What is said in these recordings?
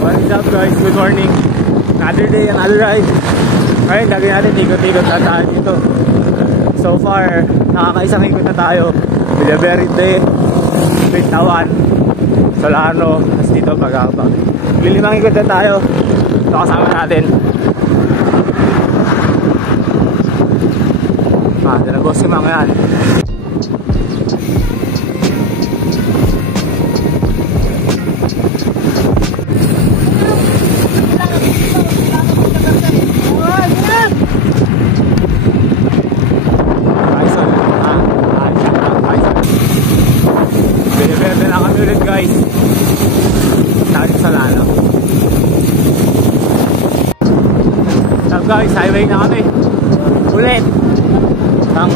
What's up guys? Good morning. Another day, another ride. Ngayon, lagi natin ikot-ikot na tayo dito. So far, nakakaisang ikot na tayo. Villaveride, Bitawan, Solano, tapos dito Pagakapag. Lilimang ikot na tayo. Ito kasama natin. Tinagos si mga yan. Biniberde na kami ulit guys. Tayo sa Lano. So guys, highway na kami ulit. Ang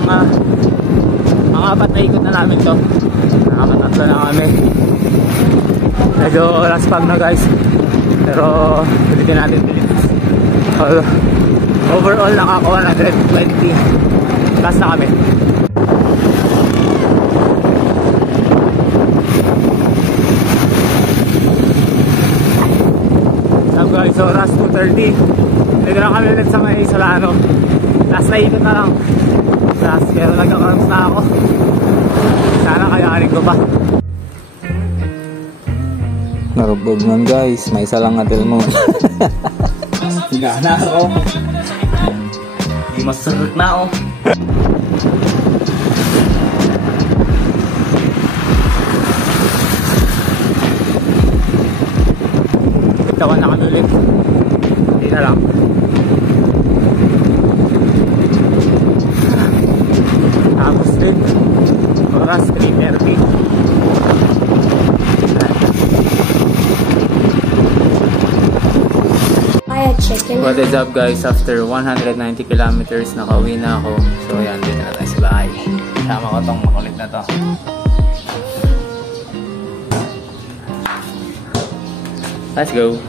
mga apat na ikot na namin to. Nakakatatlo na kami. Medyo last pag na guys. Pero ulitin natin overall nakakuha 120 plus na kami. So guys, oras 2:30. Dito na kami ulit sa may Solano. Last na ikot na lang. Last, pero nagkakaroon na ako. Sana kayanin ko pa. Narubog nun guys, may isa lang atil mo. Higa na ako. Di masarot na ako. Bitawan na kami ulit. Hindi na lang. Tapos din oras 3:30. What is up guys, after 190 kilometers nakauwi na ako. So yan, dito na tayo sa bahay. Sama ko tong makulit na to. Let's go.